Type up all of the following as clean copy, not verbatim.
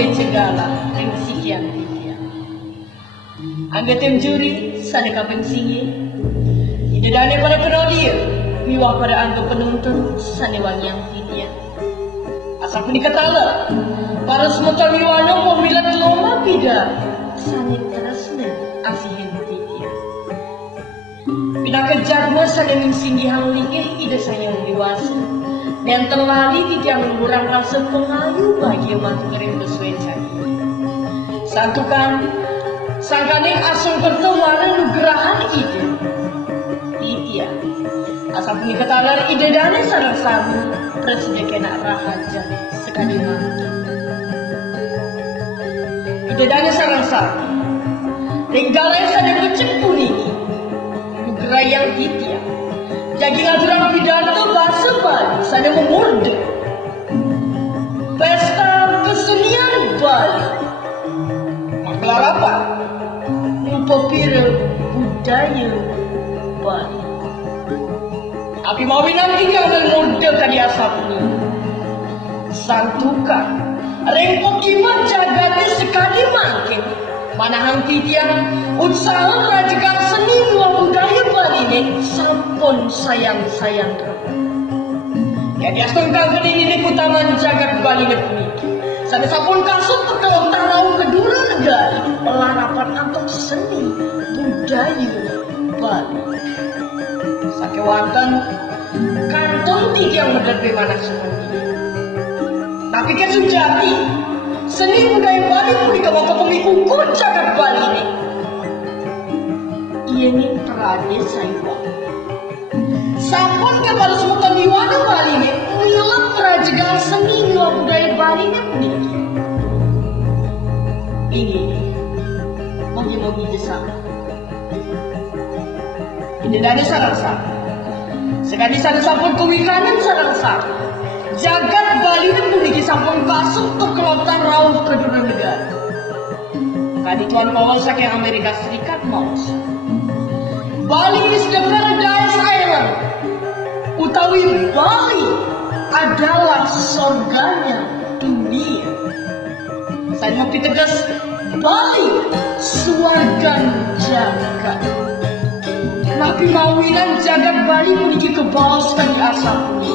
sampai segala yang sekian tiga. Anggatem juri sana kapeng singi. Idedane pada perolir, miwah pada angga penuntun sana wang yang tiga. Asal pun dikatala, para semua miwano memilat loma pida sana terasnya asihin tiga. Pina kejar sana mingsingi hang likih ida saya dewasa. Dan terlali tidak mengurang rasa pengayu bagi umat ngerim bersueca. Santukan, sangkane asal pertemuan nugrahan ide. Titia, asal punya ketalar ide dane sarang sabu, presiden kena rahaja sekali mati. Ide dane sarang sabu, tinggalnya sadar bercepun ini, nugra yang titia. Jadi aturan pidato bahasa Bali sana memurde. Pesta kesenian Bali. Menggelar apa? Mempopir budaya Bali. Tapi mawinan tinggal memurde tadi asap ini. Santukan. Rengkok iman jagati sekali makin. Mana hangti tiang usaha rajakan seni luar budaya Bali ini sampun sayang-sayang terus. Ya di asungkan ini kutaman jagat Bali ini puniki. Sana sampun kasut kalau tarau kedua negara pelarapan untuk seni budaya Bali. Sakewantan kantong tiga modern mana seperti. Tapi kan sujati. Seni budaya Bali pun dikawal pengikut jagat Bali ini. Ini tradisi saya. Sampun ke pada semua kamiwana Bali ini, milah kerajaan seni luar budaya Bali ini pun ini. Bagi desa. Ini dari sarang-sarang. Sekali sana sampun kewikanan sarang-sarang. Jagat Bali ini memiliki sampun kasut untuk kelautan raut kedua negara. Kali tuan mau ke Amerika Serikat mau. Bali is the paradise island. Utawi Bali adalah surganya dunia. Saya mau tegas Bali surga jagat. Tapi mawinan jagat Bali memiliki kebauskan di asal ini.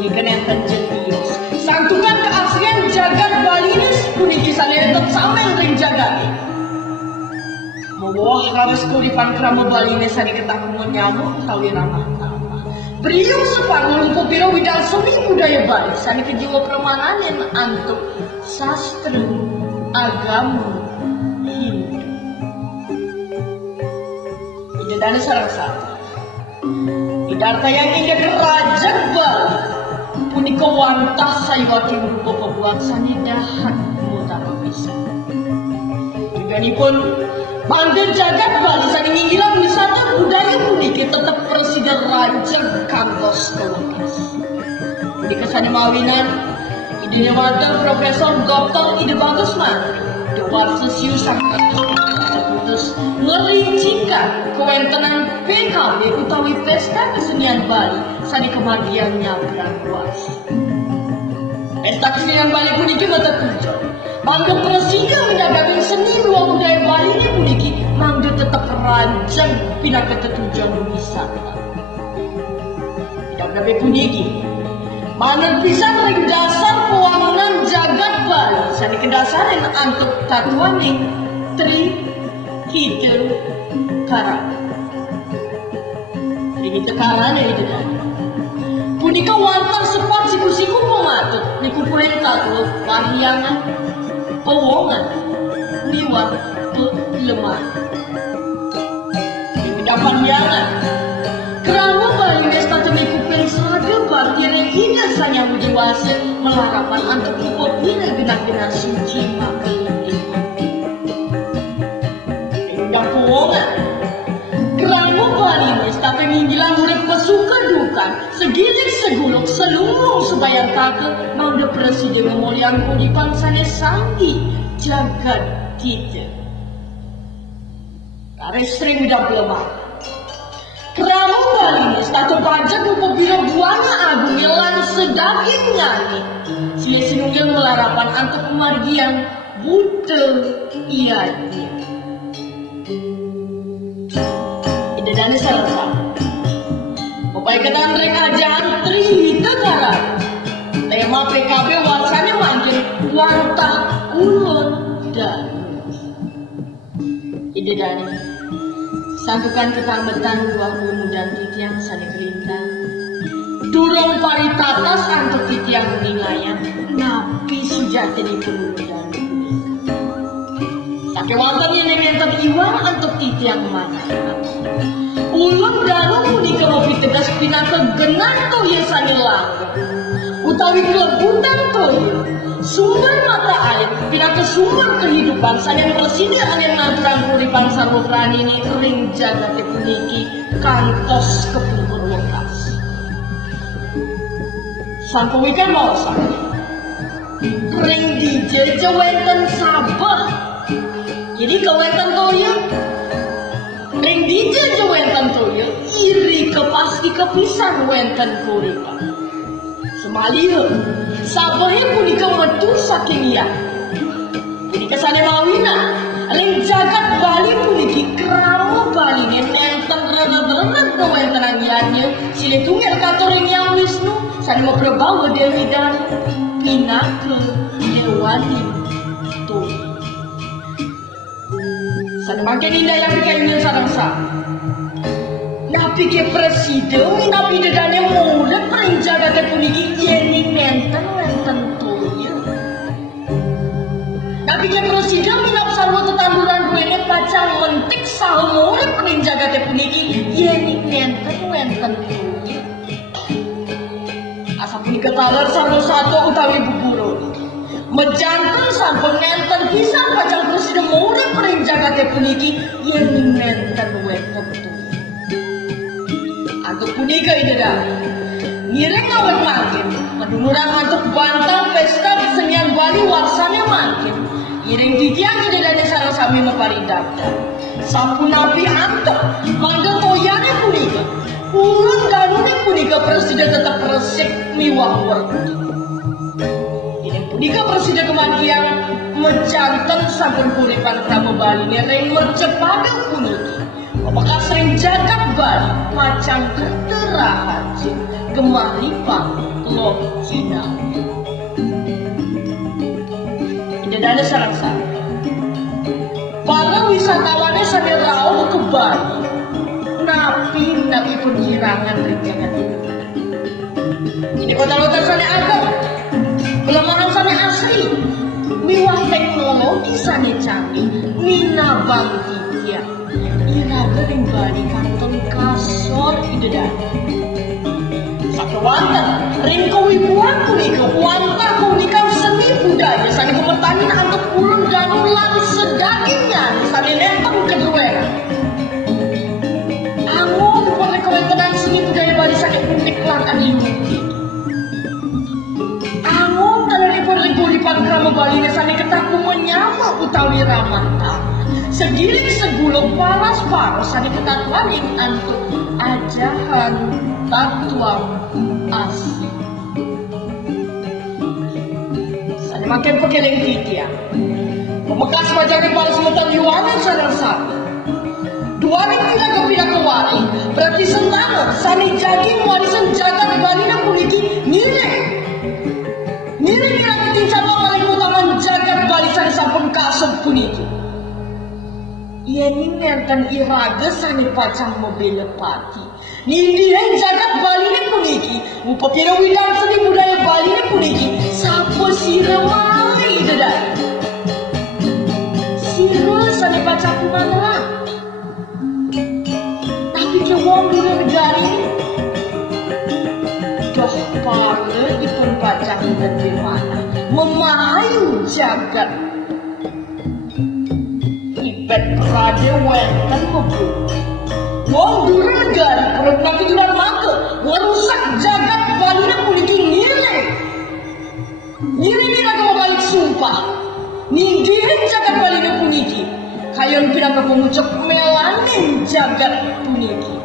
Ini kan yang terjadi. Santukan keaslian jagat Bali ini puniki sana tetap sama yang jagat. Wah, kalau sekulifan kerama Bali ini saya diketahui nyamuk tahu ramah-ramah. Beliau separuh lupa biro widang seni budaya Bali. Saya kejiwa permanen antuk sastra agama Hindu. Ide dana sarang satu. Idarta yang indah kerajaan Bali. Punika wantah saya wakil rupa pembuat sani dahat mutama bisa. Juga ini pun Bangga jagat Bali saling inggilan wisata budaya puniki tetap Presiden Raja Carlos Kolombias. Di kesan mawinan, ide wadah Profesor Dr. Ide Bagus Mantri, Dewan Sesius terputus merincikan kewenangan PKB utawi Pesta Kesenian Bali sani kematiannya berantuas. Pesta Kesenian Bali puniki mata tujuan. Bangga Presiden menjaga seni luar budaya Bali ini puniki mangga tetap rancang pindah ke tujuan wisata. Tidak ada puniki. Mana bisa dari dasar pewangunan jagat Bali. Sani kedasaran antuk tatuan ning tri kidul karang. Tri kidul karang ini tidak. Punika wantah sepat siku-siku pematut niku pulen tatu pariangan pewongan liwat lemah. Di bidang pariangan kerana Bali Desta temiku pensada bakti yang indah saya dewasa melarapan antuk ikut bila gena-gena suci maka ini. Di bidang pewongan kerana Bali Desta peninggilan murid pesuka dukan segilir seguluk selumung sebayar kakek mauda Presiden memulian kudipan sana sanggi jagat kita. Kare sering udah belemah. Keramo Bali stato pajak rupa biro buana agung lan sedaging nyanyi. Sile sinunggil melarapan antuk kemargian buta ianya. Ide dan selesai. Bapak ketan rek aja antri negara. Tema PKB wasanya manggil wantah ulun dan ide dan santukan ketambetan dua dan titiang sani kelintang. Durung paritatas antuk titiang meningayang napi sujati di kemudian. Sake wonten yang enten iwang antuk titiang mana. Ulun danu muni keropi tegas pinaka genah toh yesani langga. Utawi kelebutan toh sumber mata air pinaka sumber kehidupan saling bersidir angin nanturang kuripan sarwa prani ini ring jaga kepuniki kantos kepungkur wekas. Sampuikan mau sakit ring dijeje wenten sabah. Jadi kewenten toya ring dijeje wenten toya iri kepasti kepisan wenten kuripan. Semaliha sabahnya punika metu saking iya. Punika sane mawina ring jagat Bali puniki keramo Bali nenten rene-rene kewenten angiannya sile tunggal katoring yang Wisnu sane memperbawa Dewi dan pinaka Dewani tuh. Sane makin indah yang pikirnya sarang-sa. Napi ke presiden, napi dedane muda perenjaga ke puniki yeni nenten tuya. Napi ke presiden minap sarwa tetanduran kuene pacang mentik sah muda perenjaga ke puniki yeni nenten tuya. Asa punika talar sarwa satu utawi buburo. Mejanten sampun nenten pisan pacang presiden muda perenjaga ke puniki yeni nenten tuya. Untuk punika ini dah. Ngiring awet makin. Mendunuran untuk bantang pesta kesenian Bali waksanya makin. Ngiring titiang ini dari sarang sami meparidakta. Sampun nabi antuk. Mangga toyane punika. Ulun danune punika presiden tetap resik miwah werti. Ini punika presiden kematian mencanten sampun kuripan kerama Bali ngiring mencepada puniki. Apakah sering jagat Bali macam keterahan gemaripan kelop Cina. Tidak ada sarang-sarang. Para wisatawannya sambil rauh ke Bali. Napi pengirangan rinjangan ini. Ini kota-kota sana agak. Kelemahan sana asli. Miwah teknologi sana canggih. Mina bangti dia. Iraga ring Bali kanton kasor ide dan sakewanta ring kewibuan punika wantah kunika seni budaya sani kemertanin antuk ulun dan ulang sedagingnya sani nenteng keduweran angon perkewentenan seni budaya Bali sakit puntik lakan limuti angon kalau lipan kerama Bali sani ketaku menyama utawi ramata segiring segulung paras-paras sani ketatuanin antuk ajahan tatuang asli. Sani makin pekeleng titia. Pemekas majari balas metan yuanan sadar sapi. Dua ring pindah ke wari. Berarti sentana sani jaging warisan jagat Bali dan puniki nilai. Nilai kira keting cabang maling utaman jagat Bali sani sampun kasut puniki. Ia ni nenten iraga sani pacang mobil lepati. Nindihan jagat Bali ni puniki. Mupakira widang seni budaya Bali ni puniki. Sapa siramai dedak. Sira sani pacang kumana. Tapi kewang dulu negari. Doh pada ipun pacang dan dimana. Memahayu jagat. Bet berada wenten mobil. Wong dulu negara perut makin jual mata. Merusak jagat Bali dan puniki nilai. Nilai kau balik sumpah. Ninggirin jagat Bali dan puniki. Kayon pindah ke pengucap melanin jagat puniki.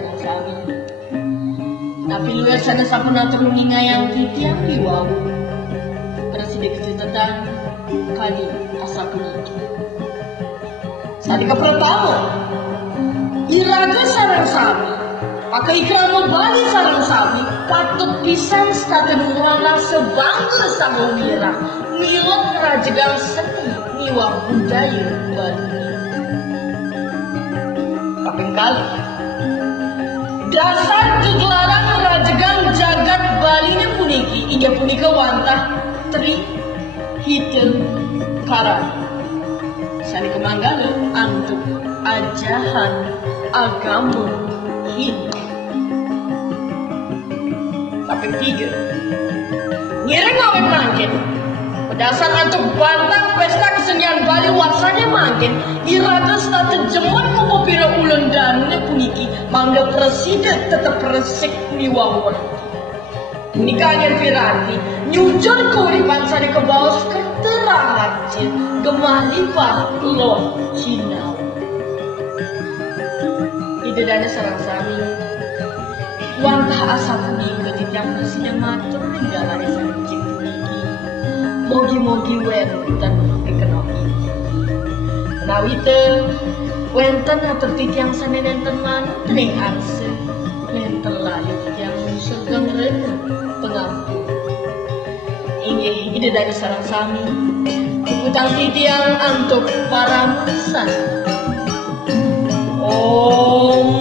sareng sami. Tapi luar sana sapuna terungi ngayang titiang liwau. Presiden kecetatan kali asapuna. Saat pertama, iraga sarang sami, pakai ikramo bali sarang sami, patut pisan staten nuana sebangga sama mira, milot rajagang seni niwa budaya Bali. Kaping kali, dasar gegelaran rajagang jagat Bali nya puniki, ida punika wantah tri hidden karang. Sani kemanggala untuk ajahan agama Hindu. Kaping tiga, ngiring ngawe mangkin. Berdasar untuk bantang pesta kesenian Bali waksanya mangkin, iraga statu jeman kupopira ulen dannya puniki, mangga presiden tetap resik niwawon. Nikahnya piranti, nyujon keuripan sari ke bawah keterangan gemalipah loh Cina. Ide dana sarang sami, wantah asal punika titiang presiden matur negara sarang cik puniki. Mogi-mogi wenten ekonomi. Nawite wenten atau titiang sanenenten mantring akse, wenten lalu titiang musugang rena pengampun. Inggih ide dari sarang sami, utang titiang untuk para musan. Om